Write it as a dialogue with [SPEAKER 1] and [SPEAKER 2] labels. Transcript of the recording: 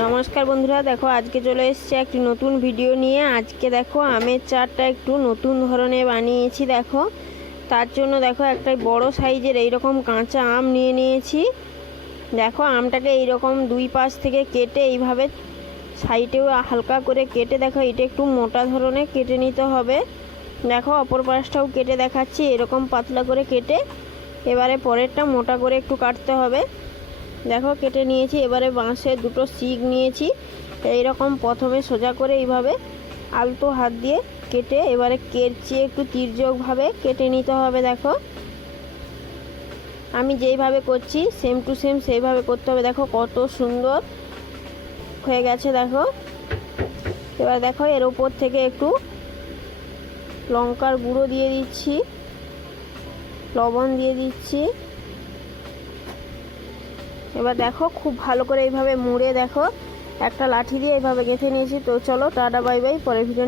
[SPEAKER 1] নমস্কার বন্ধুরা, দেখো আজকে চলে এসেছে একটি নতুন ভিডিও নিয়ে। আজকে দেখো আমের চারটা একটু নতুন ধরনের বানিয়েছি, দেখো। তার জন্য দেখো একটা বড় সাইজের এইরকম কাঁচা আম নিয়ে নিয়েছি। দেখো আমটাকে এইরকম দুই পাশ থেকে কেটে এইভাবে সাইডেও হালকা করে কেটে, দেখো এটা একটু মোটা ধরনের কেটে নিতে হবে। দেখো অপর পাশটাও কেটে দেখাচ্ছি, এরকম পাতলা করে কেটে এবারে পরেরটা মোটা করে একটু কাটতে হবে। দেখো, কেটে নিয়েছি। এবারে বাঁশের দুটো শিক নিয়েছি। এইরকম প্রথমে সোজা করে এইভাবে আলতো হাত দিয়ে কেটে এবারে কেটছি একটু তির্যকভাবে কেটে নিতে হবে, দেখো। আমি যেইভাবে করছি সেম টু সেম সেইভাবে করতে হবে। দেখো, কত সুন্দর হয়ে গেছে, দেখো। এবার দেখো, এর ওপর থেকে একটু লঙ্কার গুঁড়ো দিয়ে দিচ্ছি, লবণ দিয়ে দিচ্ছি। এবার দেখো, খুব ভালো করে এইভাবে মুড়ে দেখো। একটা লাঠি দিয়ে এইভাবে গেঁথে নিয়েছি। তো চলো, টাটা, বাই বাই। পরের ভিডিও